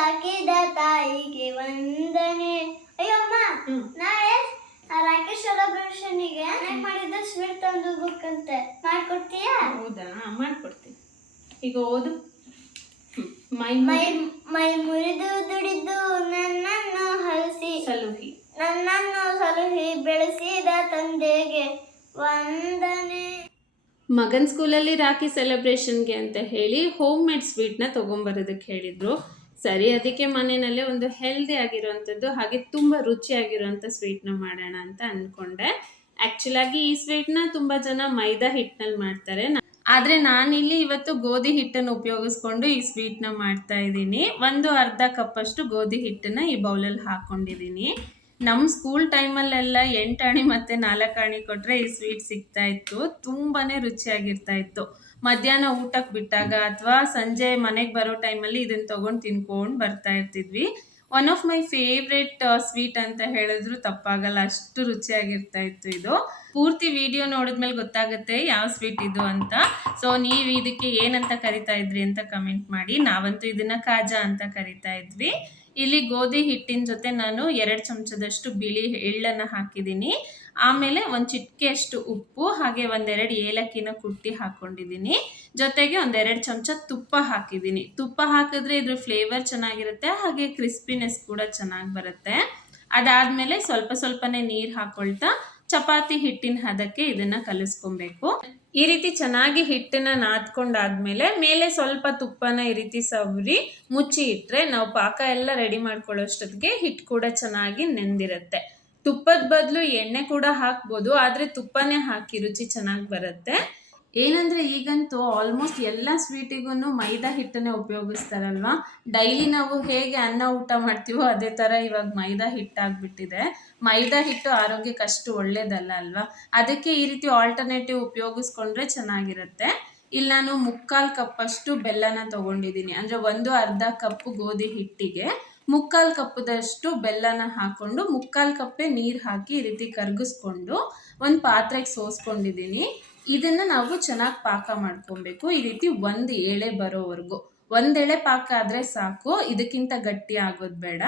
ಸಾಕಿದ ತಾಯಿಗೆ ವಂದನೆ. ಅಯ್ಯೋ ಅಮ್ಮ. ನಾ ರಾಕೇಶ್ ಸೆಲೆಬ್ರೇಷನ್ಗೆ ನನಗೆ ಮಾಡಿದ್ದ ಸ್ವೀಟ್ ತಂದು ಅಂತ ಮಾಡ್ಕೊಡ್ತೀಯಾ? ಹೌದಾ? ಮಾಡ್ಕೊಡ್ತೀನಿ. ಈಗ ಓದು. ಮೈ ಮೈ ಮೈ ಮುರಿದು ದುಡಿದು ನನ್ನನ್ನು ಹಲಸಿ ಸಲುಹಿ. ನನ್ನನ್ನು ಸಲುಹಿ ಬೆಳೆಸಿದ ತಂದೆಗೆ ವಂದನೆ. ಮಗನ ಸ್ಕೂಲಲ್ಲಿ ರಾಖಿ ಸೆಲೆಬ್ರೇಷನ್ಗೆ ಅಂತ ಹೇಳಿ ಹೋಮ್ ಮೇಡ್ ಸ್ವೀಟ್ನ ತೊಗೊಂಬರೋದಕ್ಕೆ ಹೇಳಿದರು. ಸರಿ, ಅದಕ್ಕೆ ಮನೆಯಲ್ಲೇ ಒಂದು ಹೆಲ್ದಿ ಆಗಿರೋವಂಥದ್ದು, ಹಾಗೆ ತುಂಬ ರುಚಿಯಾಗಿರೋವಂಥ ಸ್ವೀಟ್ನ ಮಾಡೋಣ ಅಂತ ಅಂದ್ಕೊಂಡೆ. ಆ್ಯಕ್ಚುಲಾಗಿ ಈ ಸ್ವೀಟ್ನ ತುಂಬ ಜನ ಮೈದಾ ಹಿಟ್ಟಿನಲ್ಲಿ ಮಾಡ್ತಾರೆ. ಆದರೆ ನಾನಿಲ್ಲಿ ಇವತ್ತು ಗೋಧಿ ಹಿಟ್ಟನ್ನು ಉಪಯೋಗಿಸ್ಕೊಂಡು ಈ ಸ್ವೀಟ್ನ ಮಾಡ್ತಾ ಇದ್ದೀನಿ. ಒಂದು ಅರ್ಧ ಕಪ್ಪಷ್ಟು ಗೋಧಿ ಹಿಟ್ಟನ್ನು ಈ ಬೌಲಲ್ಲಿ ಹಾಕ್ಕೊಂಡಿದ್ದೀನಿ ನಮ್ಮ ಸ್ಕೂಲ್ ಟೈಮಲ್ಲೆಲ್ಲ ಎಂಟಾಣಿ ಮತ್ತು ನಾಲ್ಕಾಣಿ ಕೊಟ್ಟರೆ ಈ ಸ್ವೀಟ್ ಸಿಗ್ತಾ ಇತ್ತು. ತುಂಬಾ ರುಚಿಯಾಗಿರ್ತಾ ಇತ್ತು. ಮಧ್ಯಾಹ್ನ ಊಟಕ್ಕೆ ಬಿಟ್ಟಾಗ ಅಥವಾ ಸಂಜೆ ಮನೆಗೆ ಬರೋ ಟೈಮಲ್ಲಿ ಇದನ್ನು ತೊಗೊಂಡು ತಿನ್ಕೊಂಡು ಬರ್ತಾ ಇರ್ತಿದ್ವಿ. One of my favourite sweet ಅಂತ ಹೇಳಿದ್ರು ತಪ್ಪಾಗಲ್ಲ. ಅಷ್ಟು ರುಚಿಯಾಗಿರ್ತಾ ಇತ್ತು ಇದು. ಪೂರ್ತಿ ವಿಡಿಯೋ ನೋಡಿದ್ಮೇಲೆ ಗೊತ್ತಾಗುತ್ತೆ ಯಾವ ಸ್ವೀಟ್ ಇದು ಅಂತ. ಸೊ ನೀವು ಇದಕ್ಕೆ ಏನಂತ ಕರಿತಾ ಇದ್ರಿ ಅಂತ ಕಮೆಂಟ್ ಮಾಡಿ. ನಾವಂತೂ ಇದನ್ನ ಕಾಜಾ ಅಂತ ಕರಿತಾ ಇದ್ವಿ. ಇಲ್ಲಿ ಗೋಧಿ ಹಿಟ್ಟಿನ ಜೊತೆ ನಾನು ಎರಡು ಚಮಚದಷ್ಟು ಬಿಳಿ ಎಳ್ಳನ್ನು ಹಾಕಿದ್ದೀನಿ. ಆಮೇಲೆ ಒಂದು ಚಿಟಿಕೆಯಷ್ಟು ಉಪ್ಪು, ಹಾಗೆ ಒಂದೆರಡು ಏಲಕ್ಕಿನ ಕುಟ್ಟಿ ಹಾಕ್ಕೊಂಡಿದ್ದೀನಿ ಜೊತೆಗೆ ಒಂದೆರಡು ಚಮಚ ತುಪ್ಪ ಹಾಕಿದ್ದೀನಿ. ತುಪ್ಪ ಹಾಕಿದ್ರೆ ಇದ್ರ ಫ್ಲೇವರ್ ಚೆನ್ನಾಗಿರುತ್ತೆ, ಹಾಗೆ ಕ್ರಿಸ್ಪಿನೆಸ್ ಕೂಡ ಚೆನ್ನಾಗಿ ಬರುತ್ತೆ. ಅದಾದಮೇಲೆ ಸ್ವಲ್ಪ ಸ್ವಲ್ಪನೇ ನೀರು ಹಾಕೊಳ್ತಾ, ಚಪಾತಿ ಹಿಟ್ಟಿನ ಹದಕ್ಕೆ ಇದನ್ನ ಕಲಿಸ್ಕೊಬೇಕು. ಈ ರೀತಿ ಚೆನ್ನಾಗಿ ಹಿಟ್ಟನ್ನ ನಾದ್ಕೊಂಡಾದ್ಮೇಲೆ ಮೇಲೆ ಸ್ವಲ್ಪ ತುಪ್ಪನ ಈ ರೀತಿ ಸವರಿ ಮುಚ್ಚಿ ಇಟ್ಟರೆ ನಾವು ಪಾಕ ಎಲ್ಲ ರೆಡಿ ಮಾಡ್ಕೊಳ್ಳೋಷ್ಟೊತ್ತಿಗೆ ಹಿಟ್ಟು ಕೂಡ ಚೆನ್ನಾಗಿ ನೆಂದಿರುತ್ತೆ. ತುಪ್ಪದ ಬದಲು ಎಣ್ಣೆ ಕೂಡ ಹಾಕ್ಬೋದು, ಆದರೆ ತುಪ್ಪನೇ ಹಾಕಿ ರುಚಿ ಚೆನ್ನಾಗಿ ಬರುತ್ತೆ. ಏನಂದ್ರೆ ಈಗಂತೂ ಆಲ್ಮೋಸ್ಟ್ ಎಲ್ಲ ಸ್ವೀಟಿಗೂ ಮೈದಾ ಹಿಟ್ಟನ್ನೇ ಉಪಯೋಗಿಸ್ತಾರಲ್ವಾ? ಡೈಲಿ ನಾವು ಹೇಗೆ ಅನ್ನ ಊಟ ಮಾಡ್ತೀವೋ ಅದೇ ಥರ ಇವಾಗ ಮೈದಾ ಹಿಟ್ಟಾಗ್ಬಿಟ್ಟಿದೆ ಮೈದಾ ಹಿಟ್ಟು ಆರೋಗ್ಯಕ್ಕೆ ಅಷ್ಟು ಒಳ್ಳೇದಲ್ಲ ಅಲ್ವಾ? ಅದಕ್ಕೆ ಈ ರೀತಿ ಆಲ್ಟರ್ನೇಟಿವ್ ಉಪಯೋಗಿಸ್ಕೊಂಡ್ರೆ ಚೆನ್ನಾಗಿರುತ್ತೆ. ಇಲ್ಲಿ ನಾನು ಮುಕ್ಕಾಲು ಕಪ್ಪಷ್ಟು ಬೆಲ್ಲನ ತಗೊಂಡಿದ್ದೀನಿ. ಅಂದರೆ ಒಂದು ಅರ್ಧ ಕಪ್ ಗೋಧಿ ಹಿಟ್ಟಿಗೆ. ಮುಕ್ಕಾಲು ಕಪ್ಪದಷ್ಟು ಬೆಲ್ಲನ ಹಾಕೊಂಡು ಮುಕ್ಕಾಲು ಕಪ್ಪೆ ನೀರು ಹಾಕಿ ಈ ರೀತಿ ಕರಗಿಸ್ಕೊಂಡು ಒಂದು ಪಾತ್ರೆಗೆ ಸೋಸ್ಕೊಂಡಿದ್ದೀನಿ. ಇದನ್ನು ನಾವು ಚೆನ್ನಾಗಿ ಪಾಕ ಮಾಡ್ಕೊಬೇಕು. ಈ ರೀತಿ ಒಂದು ಎಳೆ ಬರೋವರೆಗೂ. ಒಂದೆಳೆ ಪಾಕ ಆದರೆ ಸಾಕು. ಇದಕ್ಕಿಂತ ಗಟ್ಟಿ ಆಗೋದು ಬೇಡ.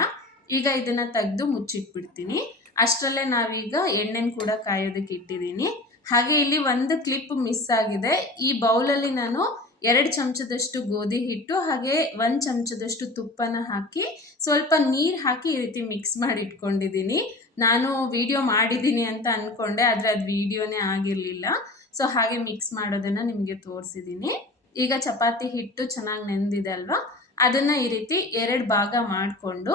ಈಗ ಇದನ್ನು ತೆಗೆದು ಮುಚ್ಚಿಟ್ಬಿಡ್ತೀನಿ. ಅಷ್ಟರಲ್ಲೇ ನಾವೀಗ ಎಣ್ಣೆನ ಕೂಡ ಕಾಯೋದಕ್ಕೆ ಇಟ್ಟಿದ್ದೀನಿ ಹಾಗೆ ಇಲ್ಲಿ ಒಂದು ಕ್ಲಿಪ್ ಮಿಸ್ ಆಗಿದೆ. ಈ ಬೌಲಲ್ಲಿ ನಾನು ಎರಡು ಚಮಚದಷ್ಟು ಗೋಧಿ ಹಿಟ್ಟು, ಹಾಗೆ ಒಂದು ಚಮಚದಷ್ಟು ತುಪ್ಪನ ಹಾಕಿ ಸ್ವಲ್ಪ ನೀರು ಹಾಕಿ ಈ ರೀತಿ ಮಿಕ್ಸ್ ಮಾಡಿ ಇಟ್ಕೊಂಡಿದ್ದೀನಿ ನಾನು ವಿಡಿಯೋ ಮಾಡಿದ್ದೀನಿ ಅಂತ ಅಂದ್ಕೊಂಡೆ ಆದರೆ ಅದು ವಿಡಿಯೋನೇ ಆಗಿರಲಿಲ್ಲ. ಸೊ ಹಾಗೆ ಮಿಕ್ಸ್ ಮಾಡೋದನ್ನು ನಿಮಗೆ ತೋರಿಸಿದ್ದೀನಿ ಈಗ ಚಪಾತಿ ಹಿಟ್ಟು ಚೆನ್ನಾಗಿ ನೆಂದಿದೆ ಅಲ್ವಾ? ಅದನ್ನು ಈ ರೀತಿ ಎರಡು ಭಾಗ ಮಾಡಿಕೊಂಡು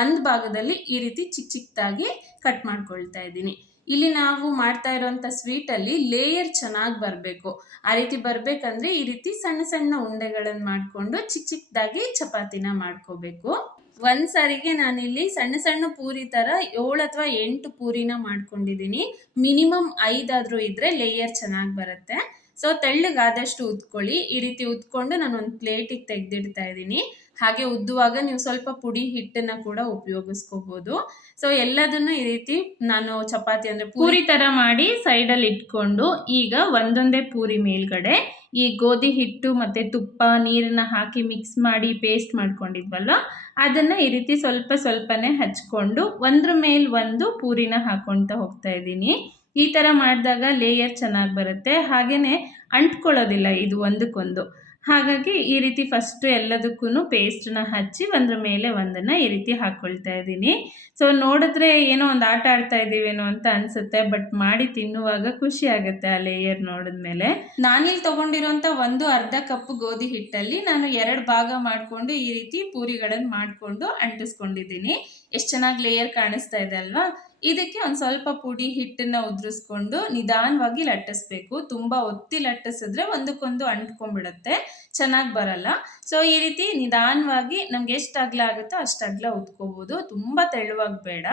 ಒಂದು ಭಾಗದಲ್ಲಿ ಈ ರೀತಿ ಚಿಕ್ಕ ಚಿಕ್ಕದಾಗಿ ಕಟ್ ಮಾಡ್ಕೊಳ್ತಾ ಇದ್ದೀನಿ. ಇಲ್ಲಿ ನಾವು ಮಾಡ್ತಾ ಇರೋಂಥ ಸ್ವೀಟಲ್ಲಿ ಲೇಯರ್ ಚೆನ್ನಾಗಿ ಬರಬೇಕು. ಆ ರೀತಿ ಬರಬೇಕಂದ್ರೆ ಈ ರೀತಿ ಸಣ್ಣ ಸಣ್ಣ ಉಂಡೆಗಳನ್ನು ಮಾಡಿಕೊಂಡು ಚಿಕ್ಕ ಚಿಕ್ಕದಾಗಿ ಚಪಾತಿನ ಮಾಡ್ಕೋಬೇಕು. ಒಂದು ಸಾರಿಗೆ ನಾನಿಲ್ಲಿ ಸಣ್ಣ ಸಣ್ಣ ಪೂರಿ ಥರ ಏಳು ಅಥವಾ ಎಂಟು ಪೂರಿನ ಮಾಡ್ಕೊಂಡಿದ್ದೀನಿ ಮಿನಿಮಮ್ ಐದಾದರೂ ಇದ್ದರೆ ಲೇಯರ್ ಚೆನ್ನಾಗಿ ಬರುತ್ತೆ. ಸೊ ತೆಳ್ಳಗಾದಷ್ಟು ಉತ್ಕೊಳ್ಳಿ. ಈ ರೀತಿ ಉತ್ಕೊಂಡು ನಾನು ಒಂದು ಪ್ಲೇಟಿಗೆ ತೆಗೆದಿಡ್ತಾ ಇದ್ದೀನಿ. ಹಾಗೆ ಉದ್ದುವಾಗ ನೀವು ಸ್ವಲ್ಪ ಪುಡಿ ಹಿಟ್ಟನ್ನ ಕೂಡ ಉಪಯೋಗಿಸ್ಕೋಬಹುದು ಸೊ ಎಲ್ಲದನ್ನು ಈ ರೀತಿ ನಾನು ಚಪಾತಿ ಅಂದ್ರೆ ಪೂರಿ ತರ ಮಾಡಿ ಸೈಡಲ್ಲಿ ಇಟ್ಕೊಂಡು ಈಗ ಒಂದೊಂದೇ ಪೂರಿ ಮೇಲ್ಗಡೆ ಈ ಗೋಧಿ ಹಿಟ್ಟು ಮತ್ತೆ ತುಪ್ಪ ನೀರನ್ನ ಹಾಕಿ ಮಿಕ್ಸ್ ಮಾಡಿ ಪೇಸ್ಟ್ ಮಾಡ್ಕೊಂಡಿದ್ವಲ್ಲ, ಅದನ್ನ ಈ ರೀತಿ ಸ್ವಲ್ಪ ಸ್ವಲ್ಪನೇ ಹಚ್ಕೊಂಡು ಒಂದ್ರ ಮೇಲ್ ಒಂದು ಪೂರಿನ ಹಾಕೊಂತ ಹೋಗ್ತಾ ಇದ್ದೀನಿ. ಈ ಥರ ಮಾಡಿದಾಗ ಲೇಯರ್ ಚೆನ್ನಾಗಿ ಬರುತ್ತೆ. ಹಾಗೆಯೇ ಅಂಟ್ಕೊಳ್ಳೋದಿಲ್ಲ ಇದು ಒಂದಕ್ಕೊಂದು. ಹಾಗಾಗಿ ಈ ರೀತಿ ಫಸ್ಟು ಎಲ್ಲದಕ್ಕೂ ಪೇಸ್ಟನ್ನ ಹಚ್ಚಿ ಒಂದ್ರ ಮೇಲೆ ಒಂದನ್ನು ಈ ರೀತಿ ಹಾಕ್ಕೊಳ್ತಾ ಇದ್ದೀನಿ. ಸೊ ನೋಡಿದ್ರೆ ಏನೋ ಒಂದು ಆಟ ಆಡ್ತಾ ಇದ್ದೀವೇನೋ ಅಂತ ಅನಿಸುತ್ತೆ ಬಟ್ ಮಾಡಿ ತಿನ್ನುವಾಗ ಖುಷಿ ಆಗುತ್ತೆ ಆ ಲೇಯರ್ ನೋಡಿದ್ಮೇಲೆ. ನಾನಿಲ್ಲಿ ತೊಗೊಂಡಿರೋಂಥ ಒಂದು ಅರ್ಧ ಕಪ್ ಗೋಧಿ ಹಿಟ್ಟಲ್ಲಿ ನಾನು ಎರಡು ಭಾಗ ಮಾಡಿಕೊಂಡು ಈ ರೀತಿ ಪೂರಿಗಳನ್ನು ಮಾಡಿಕೊಂಡು ಅಂಟಿಸ್ಕೊಂಡಿದ್ದೀನಿ. ಎಷ್ಟು ಚೆನ್ನಾಗಿ ಲೇಯರ್ ಕಾಣಿಸ್ತಾ ಇದೆ ಅಲ್ವಾ? ಇದಕ್ಕೆ ಒಂದು ಸ್ವಲ್ಪ ಪುಡಿ ಹಿಟ್ಟನ್ನು ಉದುರಿಸ್ಕೊಂಡು ನಿಧಾನವಾಗಿ ಲಟ್ಟಿಸ್ಬೇಕು. ತುಂಬ ಒತ್ತಿ ಲಟ್ಟಿಸಿದ್ರೆ ಒಂದಕ್ಕೊಂದು ಅಂಟ್ಕೊಂಡ್ಬಿಡುತ್ತೆ. ಚೆನ್ನಾಗಿ ಬರಲ್ಲ. ಸೊ ಈ ರೀತಿ ನಿಧಾನವಾಗಿ ನಮ್ಗೆ ಎಷ್ಟು ಅಗಲ ಆಗುತ್ತೋ ಅಷ್ಟು ಅಗಲ ಉತ್ಕೋಬೋದು ತುಂಬ ತೆಳುವಾಗಿ ಬೇಡ.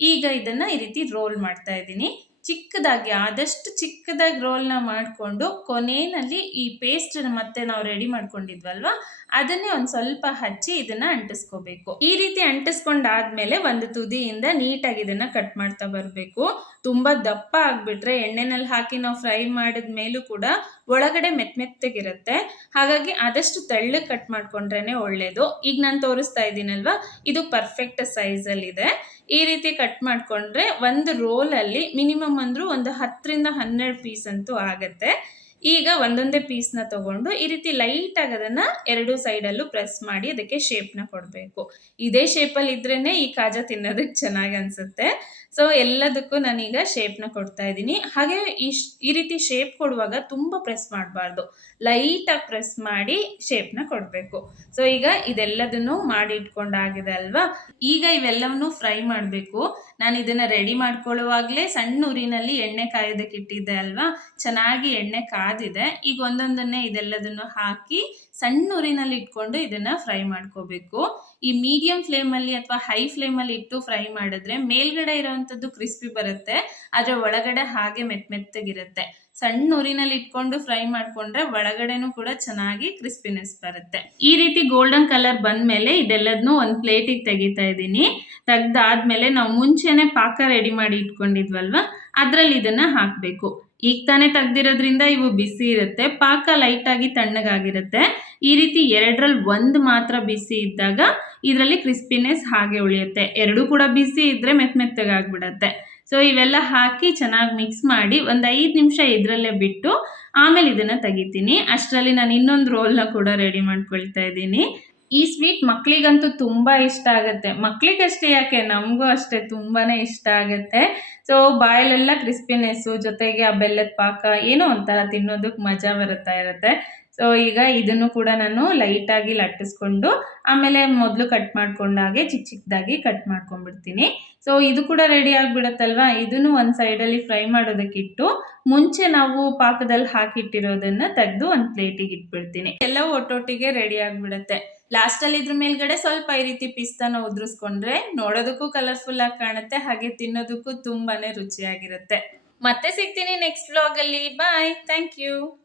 ಈಗ ಇದನ್ನು ಈ ರೀತಿ ರೋಲ್ ಮಾಡ್ತಾ ಇದ್ದೀನಿ. ಚಿಕ್ಕದಾಗಿ, ಆದಷ್ಟು ಚಿಕ್ಕದಾಗಿ ರೋಲ್ನ ಮಾಡಿಕೊಂಡು ಕೊನೆಯಲ್ಲಿ ಈ ಪೇಸ್ಟನ್ನ ಮತ್ತೆ ನಾವು ರೆಡಿ ಮಾಡ್ಕೊಂಡಿದ್ವಲ್ವ? ಅದನ್ನೇ ಒಂದು ಸ್ವಲ್ಪ ಹಚ್ಚಿ ಇದನ್ನು ಅಂಟಿಸ್ಕೋಬೇಕು. ಈ ರೀತಿ ಅಂಟಿಸ್ಕೊಂಡಾದ್ಮೇಲೆ ಒಂದು ತುದಿಯಿಂದ ನೀಟಾಗಿ ಇದನ್ನು ಕಟ್ ಮಾಡ್ತಾ ಬರಬೇಕು. ತುಂಬ ದಪ್ಪ ಆಗಿಬಿಟ್ರೆ ಎಣ್ಣೆನಲ್ಲಿ ಹಾಕಿ ನಾವು ಫ್ರೈ ಮಾಡಿದ ಮೇಲೂ ಕೂಡ ಒಳಗಡೆ ಮೆತ್ ಮೆತ್ತಗಿರುತ್ತೆ. ಹಾಗಾಗಿ ಆದಷ್ಟು ತೆಳ್ಳಗೆ ಕಟ್ ಮಾಡ್ಕೊಂಡ್ರೇನೆ ಒಳ್ಳೆಯದು ಈಗ ನಾನು ತೋರಿಸ್ತಾ ಇದ್ದೀನಲ್ವ? ಇದು ಪರ್ಫೆಕ್ಟ್ ಸೈಜಲ್ಲಿದೆ ಈ ರೀತಿ ಕಟ್ ಮಾಡಿಕೊಂಡ್ರೆ ಒಂದು ರೋಲಲ್ಲಿ ಮಿನಿಮಮ್ ಅಂದರೂ ಒಂದು ಹತ್ತರಿಂದ ಹನ್ನೆರಡು ಪೀಸ್ ಅಂತೂ ಆಗತ್ತೆ. ಈಗ ಒಂದೊಂದೇ ಪೀಸ್ನ ತಗೊಂಡು ಈ ರೀತಿ ಲೈಟಾಗಿ ಅದನ್ನು ಎರಡು ಸೈಡಲ್ಲೂ ಪ್ರೆಸ್ ಮಾಡಿ ಅದಕ್ಕೆ ಶೇಪ್ನ ಕೊಡಬೇಕು. ಇದೇ ಶೇಪಲ್ಲಿ ಇದ್ರೇ ಈ ಕಾಜಾ ತಿನ್ನೋದಕ್ಕೆ ಚೆನ್ನಾಗಿ ಅನ್ಸುತ್ತೆ. ಸೊ ಎಲ್ಲದಕ್ಕೂ ನಾನೀಗ ಶೇಪ್ನ ಕೊಡ್ತಾ ಇದ್ದೀನಿ. ಹಾಗೆ ಈ ರೀತಿ ಶೇಪ್ ಕೊಡುವಾಗ ತುಂಬ ಪ್ರೆಸ್ ಮಾಡಬಾರ್ದು. ಲೈಟಾಗಿ ಪ್ರೆಸ್ ಮಾಡಿ ಶೇಪ್ನ ಕೊಡಬೇಕು. ಸೊ ಈಗ ಇದೆಲ್ಲದನ್ನು ಮಾಡಿ ಇಟ್ಕೊಂಡಾಗಿದೆ ಅಲ್ವಾ? ಈಗ ಇವೆಲ್ಲವನ್ನು ಫ್ರೈ ಮಾಡಬೇಕು. ನಾನು ಇದನ್ನು ರೆಡಿ ಮಾಡ್ಕೊಳ್ಳುವಾಗಲೇ ಸಣ್ಣ ಉರಿನಲ್ಲಿ ಎಣ್ಣೆ ಕಾಯೋದಕ್ಕೆ ಇಟ್ಟಿದ್ದೆ ಅಲ್ವಾ? ಚೆನ್ನಾಗಿ ಎಣ್ಣೆ ಕಾದಿದೆ ಈಗ ಒಂದೊಂದನ್ನೇ ಇದೆಲ್ಲದನ್ನು ಹಾಕಿ ಸಣ್ಣ ಉರಿನಲ್ಲಿ ಇಟ್ಕೊಂಡು ಇದನ್ನ ಫ್ರೈ ಮಾಡ್ಕೋಬೇಕು. ಈ ಮೀಡಿಯಂ ಫ್ಲೇಮಲ್ಲಿ ಅಥವಾ ಹೈ ಫ್ಲೇಮಲ್ಲಿ ಇಟ್ಟು ಫ್ರೈ ಮಾಡಿದ್ರೆ ಮೇಲ್ಗಡೆ ಇರೋವಂಥದ್ದು ಕ್ರಿಸ್ಪಿ ಬರುತ್ತೆ. ಆದರೆ ಒಳಗಡೆ ಹಾಗೆ ಮೆತ್ ಮೆತ್ತಗಿರುತ್ತೆ. ಸಣ್ಣ ಉರಿನಲ್ಲಿ ಇಟ್ಕೊಂಡು ಫ್ರೈ ಮಾಡ್ಕೊಂಡ್ರೆ ಒಳಗಡೆನೂ ಕೂಡ ಚೆನ್ನಾಗಿ ಕ್ರಿಸ್ಪಿನೆಸ್ ಬರುತ್ತೆ. ಈ ರೀತಿ ಗೋಲ್ಡನ್ ಕಲರ್ ಬಂದ್ಮೇಲೆ ಇದೆಲ್ಲದನ್ನೂ ಒಂದು ಪ್ಲೇಟಿಗೆ ತೆಗಿತಾ ಇದ್ದೀನಿ. ತೆಗ್ದಾದ್ಮೇಲೆ ನಾವು ಮುಂಚೆನೆ ಪಾಕ ರೆಡಿ ಮಾಡಿ ಇಟ್ಕೊಂಡಿದ್ವಲ್ವಾ? ಅದರಲ್ಲಿ ಇದನ್ನ ಹಾಕಬೇಕು. ಈಗ ತಾನೇ ತೆಗ್ದಿರೋದ್ರಿಂದ ಇವು ಬಿಸಿ ಇರುತ್ತೆ. ಪಾಕ ಲೈಟಾಗಿ ತಣ್ಣಗಾಗಿರುತ್ತೆ. ಈ ರೀತಿ ಎರಡರಲ್ಲಿ ಒಂದು ಮಾತ್ರ ಬಿಸಿ ಇದ್ದಾಗ ಇದರಲ್ಲಿ ಕ್ರಿಸ್ಪಿನೆಸ್ ಹಾಗೆ ಉಳಿಯುತ್ತೆ. ಎರಡೂ ಕೂಡ ಬಿಸಿ ಇದ್ದರೆ ಮೆತ್ತ ಮೆತ್ತಗಾಗ್ಬಿಡತ್ತೆ ಸೊ ಇವೆಲ್ಲ ಹಾಕಿ ಚೆನ್ನಾಗಿ ಮಿಕ್ಸ್ ಮಾಡಿ ಒಂದು ಐದು ನಿಮಿಷ ಇದರಲ್ಲೇ ಬಿಟ್ಟು ಆಮೇಲೆ ಇದನ್ನು ತೆಗಿತೀನಿ. ಅಷ್ಟರಲ್ಲಿ ನಾನು ಇನ್ನೊಂದು ರೋಲ್ನ ಕೂಡ ರೆಡಿ ಮಾಡ್ಕೊಳ್ತಾ ಇದ್ದೀನಿ. ಈ ಸ್ವೀಟ್ ಮಕ್ಕಳಿಗಂತೂ ತುಂಬ ಇಷ್ಟ ಆಗುತ್ತೆ. ಮಕ್ಕಳಿಗಷ್ಟೇ ಯಾಕೆ? ನಮಗೂ ಅಷ್ಟೇ ತುಂಬಾ ಇಷ್ಟ ಆಗುತ್ತೆ. ಸೊ ಬಾಯಲೆಲ್ಲ ಕ್ರಿಸ್ಪಿನೆಸ್ಸು ಜೊತೆಗೆ ಆ ಬೆಲ್ಲದ ಪಾಕ ಏನೋ ಒಂಥರ ತಿನ್ನೋದಕ್ಕೆ ಮಜಾ ಬರುತ್ತಾ ಇರುತ್ತೆ. ಸೊ ಈಗ ಇದನ್ನು ಕೂಡ ನಾನು ಲೈಟಾಗಿ ಲಟ್ಟಿಸ್ಕೊಂಡು, ಆಮೇಲೆ ಮೊದಲು ಕಟ್ ಮಾಡ್ಕೊಂಡಾಗೆ ಚಿಕ್ಕ ಚಿಕ್ಕದಾಗಿ ಕಟ್ ಮಾಡ್ಕೊಂಡ್ಬಿಡ್ತೀನಿ. ಸೊ ಇದು ಕೂಡ ರೆಡಿ ಆಗಿಬಿಡುತ್ತಲ್ವ? ಇದನ್ನು ಒಂದು ಸೈಡಲ್ಲಿ ಫ್ರೈ ಮಾಡೋದಕ್ಕಿಟ್ಟು ಮುಂಚೆ ನಾವು ಪಾಕದಲ್ಲಿ ಹಾಕಿಟ್ಟಿರೋದನ್ನ ತೆಗೆದು ಒಂದು ಪ್ಲೇಟಿಗೆ ಇಟ್ಬಿಡ್ತೀನಿ. ಎಲ್ಲ ಒಟ್ಟೊಟ್ಟಿಗೆ ರೆಡಿ ಆಗಿಬಿಡುತ್ತೆ. ಲಾಸ್ಟಲ್ಲಿ ಇದ್ರ ಮೇಲ್ಗಡೆ ಸ್ವಲ್ಪ ಈ ರೀತಿ ಪಿಸ್ತಾನ ಉದುರಿಸ್ಕೊಂಡ್ರೆ ನೋಡೋದಕ್ಕೂ ಕಲರ್ಫುಲ್ ಆಗಿ ಕಾಣುತ್ತೆ, ಹಾಗೆ ತಿನ್ನೋದಕ್ಕೂ ತುಂಬಾನೇ ರುಚಿಯಾಗಿರುತ್ತೆ. ಮತ್ತೆ ಸಿಗ್ತೀನಿ ನೆಕ್ಸ್ಟ್ ವ್ಲಾಗಲ್ಲಿ ಬಾಯ್ ಥ್ಯಾಂಕ್ ಯು